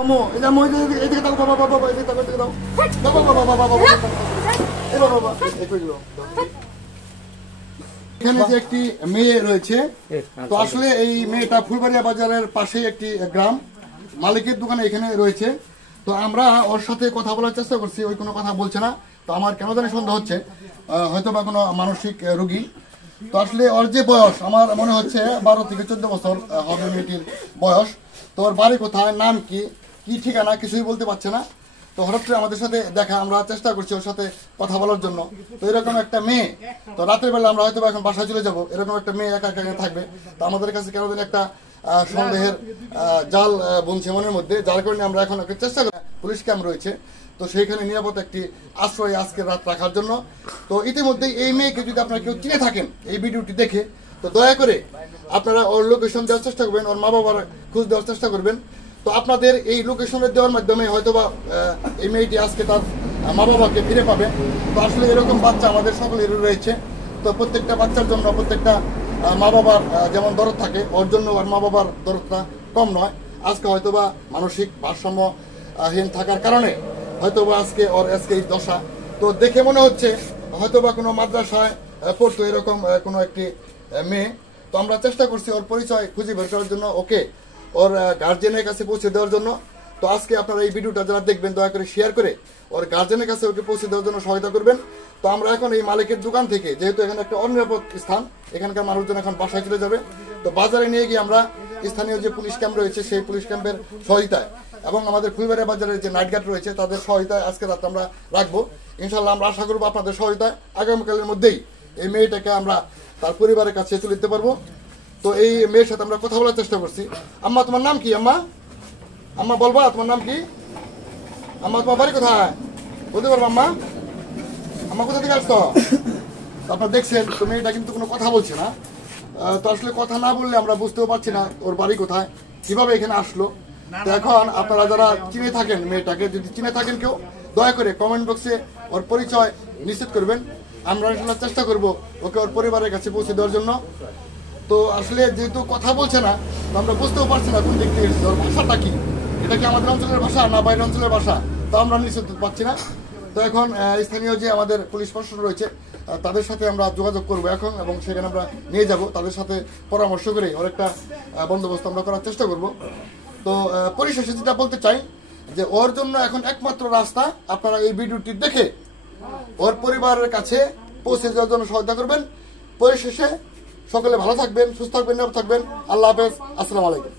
আম্মু এই যে আম্মু এদিকে দাও বাবা বাবা এদিকে দাও এদিকে দাও বাবা বাবা বাবা বাবা এই বাবা বাবা এখানে যে একটি মেয়ে রয়েছে, তো আসলে এই মেয়েটা ফুলবাড়িয়া বাজারের পাশেই একটি গ্রাম, মালিকের দোকানে এখানে রয়েছে। তো আমরা ওর সাথে কথা বলার চেষ্টা করছি, ওই কোনো কথা বলছে না। তো আমার কেন জানি সন্দেহ হচ্ছে হয়তো বা কোনো মানসিক রোগী। তো আসলে ওর যে বয়স আমার মনে হচ্ছে 12 থেকে 14 বছর হবে মেয়েটির বয়স। তো ওর বাড়ি কোথায়, নাম কি, কি ঠিকানা কিছুই বলতে পারছে না। তো হঠাৎ করে আমাদের সাথে দেখা, আমরা চেষ্টা করছি ওর সাথে কথা বলার জন্য। তো এরকম একটা মেয়ে, তো রাতের বেলা আমরা হয়তো এখন বাসায় চলে যাব, এরকম একটা মেয়ে একা একা থাকবে। তো আমাদের কাছে কেন যেন একটা সন্দেহের জাল বুনছে মনের মধ্যে, যার কারণে আমরা এখন একটা চেষ্টা করি। পুলিশ ক্যাম্প রয়েছে, তো সেইখানে নিরাপদ একটি আশ্রয় আজকে রাত রাখার জন্য। তো ইতিমধ্যে এই মেয়েকে যদি আপনারা কেউ চিনে থাকেন এই ভিডিওটি দেখে, তো দয়া করে আপনারা ওর লোকেশন দেওয়ার চেষ্টা করবেন, ওর মা বাবার খোঁজ দেওয়ার চেষ্টা করবেন। তো আপনাদের এই লোকেশনের দেওয়ার মাধ্যমে হয়তোবা এই মেয়েটি আজকে তার মা বাবাকে ফিরে পাবে। তো আসলে এরকম বাচ্চা আমাদের সকলেরই রয়েছে। তো প্রত্যেকটা বাচ্চার জন্য প্রত্যেকটা মা বাবার যেমন দরদ থাকে, ওর জন্য ওর মা বাবার দরদটা কম নয়। আজকে হয়তোবা মানসিক ভারসাম্যহীন থাকার কারণে হয়তোবা আজকে এই দশা। তো দেখে মনে হচ্ছে হয়তোবা কোনো মাদ্রাসায় পড়তো এরকম কোনো একটি মেয়ে। তো আমরা চেষ্টা করছি ওর পরিচয় খুঁজে বের করার জন্য, ওকে ওর গার্জেনের কাছে পৌঁছে দেওয়ার জন্য। তো আজকে আপনারা এই ভিডিওটা যারা দেখবেন দয়া করে শেয়ার করে ওর গার্জেনের কাছে ওকে পৌঁছে দেওয়ার জন্য সহায়তা করবেন। তো আমরা এখন এই মালিকের দোকান থেকে, যেহেতু এখানে একটা অনিরাপদ স্থান, এখানকার মানুষজন এখন বাসায় চলে যাবে। তো বাজারে নিয়ে গিয়ে আমরা স্থানীয় যে পুলিশ ক্যাম্প রয়েছে সেই পুলিশ ক্যাম্পের সহায়তায় এবং আমাদের ফুলবাড়িয়া বাজারের যে নাইট গার্ড রয়েছে তাদের সহায়তায় আজকে রাত আমরা রাখবো। ইনশাল্লাহ আমরা আশা করবো আপনাদের সহায়তায় আগামীকালের মধ্যেই এই মেয়েটাকে আমরা তার পরিবারের কাছে চলে যেতে পারবো। তো এই মেয়ের সাথে আমরা কথা বলার চেষ্টা করছি। আম্মা তোমার নাম কি? আম্মা আম্মা বলবা তোমার নাম কি? আম্মা তোমার বাড়ি কোথায় বলতে পারবো? আম্মা আম্মা কোথা থেকে আসতো? আপনারা দেখছেন তো মেয়েটা কিন্তু কোনো কথা বলছে না। তো আসলে কথা না বললে আমরা বুঝতেও পারছি না ওর বাড়ি কোথায়, কিভাবে এখানে আসলো। তো এখন আপনারা যারা চিনে থাকেন মেয়েটাকে, যদি চিনে থাকেন কেউ, দয়া করে কমেন্ট বক্সে ওর পরিচয় নিশ্চিত করবেন। আমরা চেষ্টা করব ওকে ওর পরিবারের কাছে পৌঁছে দেওয়ার জন্য। তো আসলে যেহেতু কথা বলছে না, তো আমরা বুঝতেও পারছি না কোন দিক থেকে এসেছে, ওর ভাষাটা কি, এটা কি আমাদের অঞ্চলের ভাষা না বাইরের অঞ্চলের ভাষা, তো আমরা নিশ্চিত পাচ্ছি না। তো এখন স্থানীয় যে আমাদের পুলিশ প্রশাসন রয়েছে তাদের সাথে আমরা যোগাযোগ করবো এখন, এবং সেখানে আমরা নিয়ে যাব, তাদের সাথে পরামর্শ করে ওর একটা বন্দোবস্ত আমরা করার চেষ্টা করব। তো পরিশেষে যেটা বলতে চাই যে ওর জন্য এখন একমাত্র রাস্তা, আপনারা এই ভিডিওটি দেখে ওর পরিবারের কাছে পৌঁছে যাওয়ার জন্য সহায়তা করবেন। পরিশেষে সকলে ভালো থাকবেন, সুস্থ থাকবেন, নিরাপদ থাকবেন। আল্লাহ হাফেজ, আসসালামু আলাইকুম।